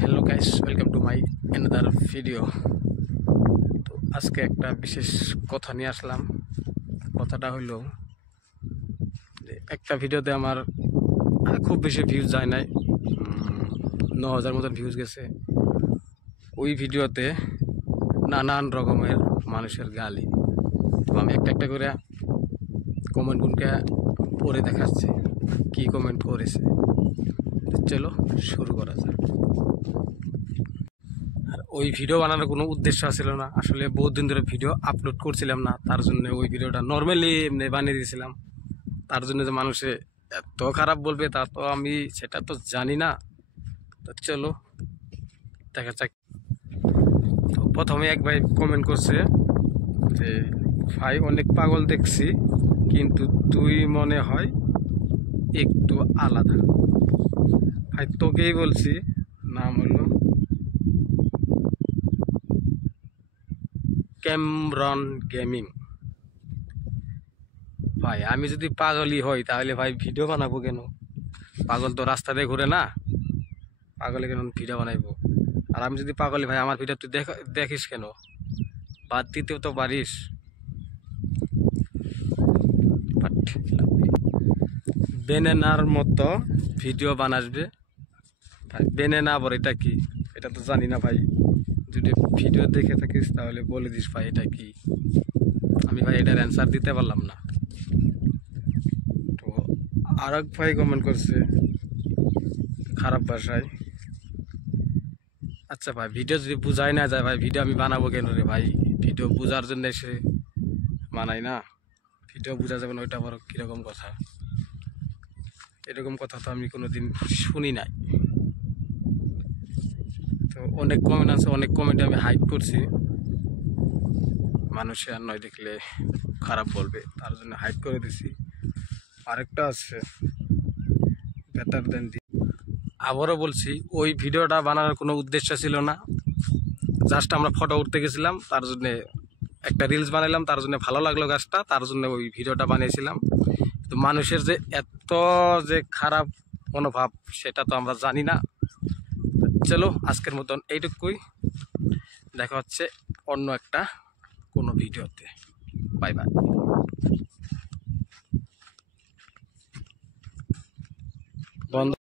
Hello guys, welcome to my another video. তো আজকে একটা বিশেষ কথা নিয়ে আসলাম। কথাটা হইল যে একটা ভিডিওতে আমার খুব বেশি ভিউজ যায় নাই, 9,000 মতন ভিউজ গেছে। ওই ভিডিওতে নানান রকমের মানুষের গালি। তো আমি একটা একটা করে কমেন্টগুলোকে পড়ে দেখাচ্ছি কি কমেন্ট করেছে। চলো শুরু করা যাক। আর ওই ভিডিও বানানোর কোনো উদ্দেশ্য ছিল না, আসলে বহুত দিন ধরে ভিডিও আপলোড করছিলাম না, তার জন্য ওই ভিডিওটা নর্মালি এমনি বানিয়ে দিয়েছিলাম। তার জন্য যে মানুষে এত খারাপ বলবে তা তো আমি সেটা তো জানি না। তো চলো দেখা যাক। তো প্রথমে এক ভাই কমেন্ট করছে যে ভাই অনেক পাগল দেখছি, কিন্তু তুই মনে হয় একটু আলাদা। ভাই তোকেই বলছি, নাম হলো ক্যামরন গেমিং। ভাই আমি যদি পাগলই হই তাহলে ভাই ভিডিও বানাবো কেন? পাগল তো রাস্তা দিয়ে ঘুরে না, পাগলে কেন ভিডিও বানাইবো? আর আমি যদি পাগলি, ভাই আমার ভিডিও তুই দেখিস কেন? বাদ দিতেও তো পারিস। বেনেনার মতো ভিডিও বানাসবে ভাই। বেনেনা আবার এটা কি? এটা তো জানি না ভাই। যদি ভিডিও দেখে থাকিস তাহলে বলে দিস ভাই এটা কি। আমি ভাই এটার অ্যান্সার দিতে পারলাম না। তো আর এক ভাই কমেন্ট করছে খারাপ ভাষায়। আচ্ছা ভাই, ভিডিও যদি বুঝাই না যায় ভাই, ভিডিও আমি বানাবো কেন রে ভাই? ভিডিও বোঝার জন্য এসে বানাই না, ভিডিও বোঝা যাবে না, ওইটা আবার কীরকম কথা? এরকম কথা তো আমি কোনোদিন শুনি নাই। তো অনেক কমেন্ট আছে, অনেক কমেন্টে আমি হাইপ করছি, মানুষে আর নয় দেখলে খারাপ বলবে, তার জন্য হাইপ করে দিছি। আরেকটা আছে বেটার দেন দি। আবারও বলছি, ওই ভিডিওটা বানানোর কোনো উদ্দেশ্য ছিল না, জাস্ট আমরা ফটো উঠতে গেছিলাম, তার জন্যে একটা রিলস বানাইলাম, তার জন্য ভালো লাগলো গাছটা, তার জন্য ওই ভিডিওটা বানিয়েছিলাম। তো মানুষের যে এত যে খারাপ মনোভাব সেটা তো আমরা জানি না। চলো আজকের মতন এইটুকুই, দেখা হচ্ছে অন্য একটা কোনো ভিডিওতে। Bye bye. বন্ধ।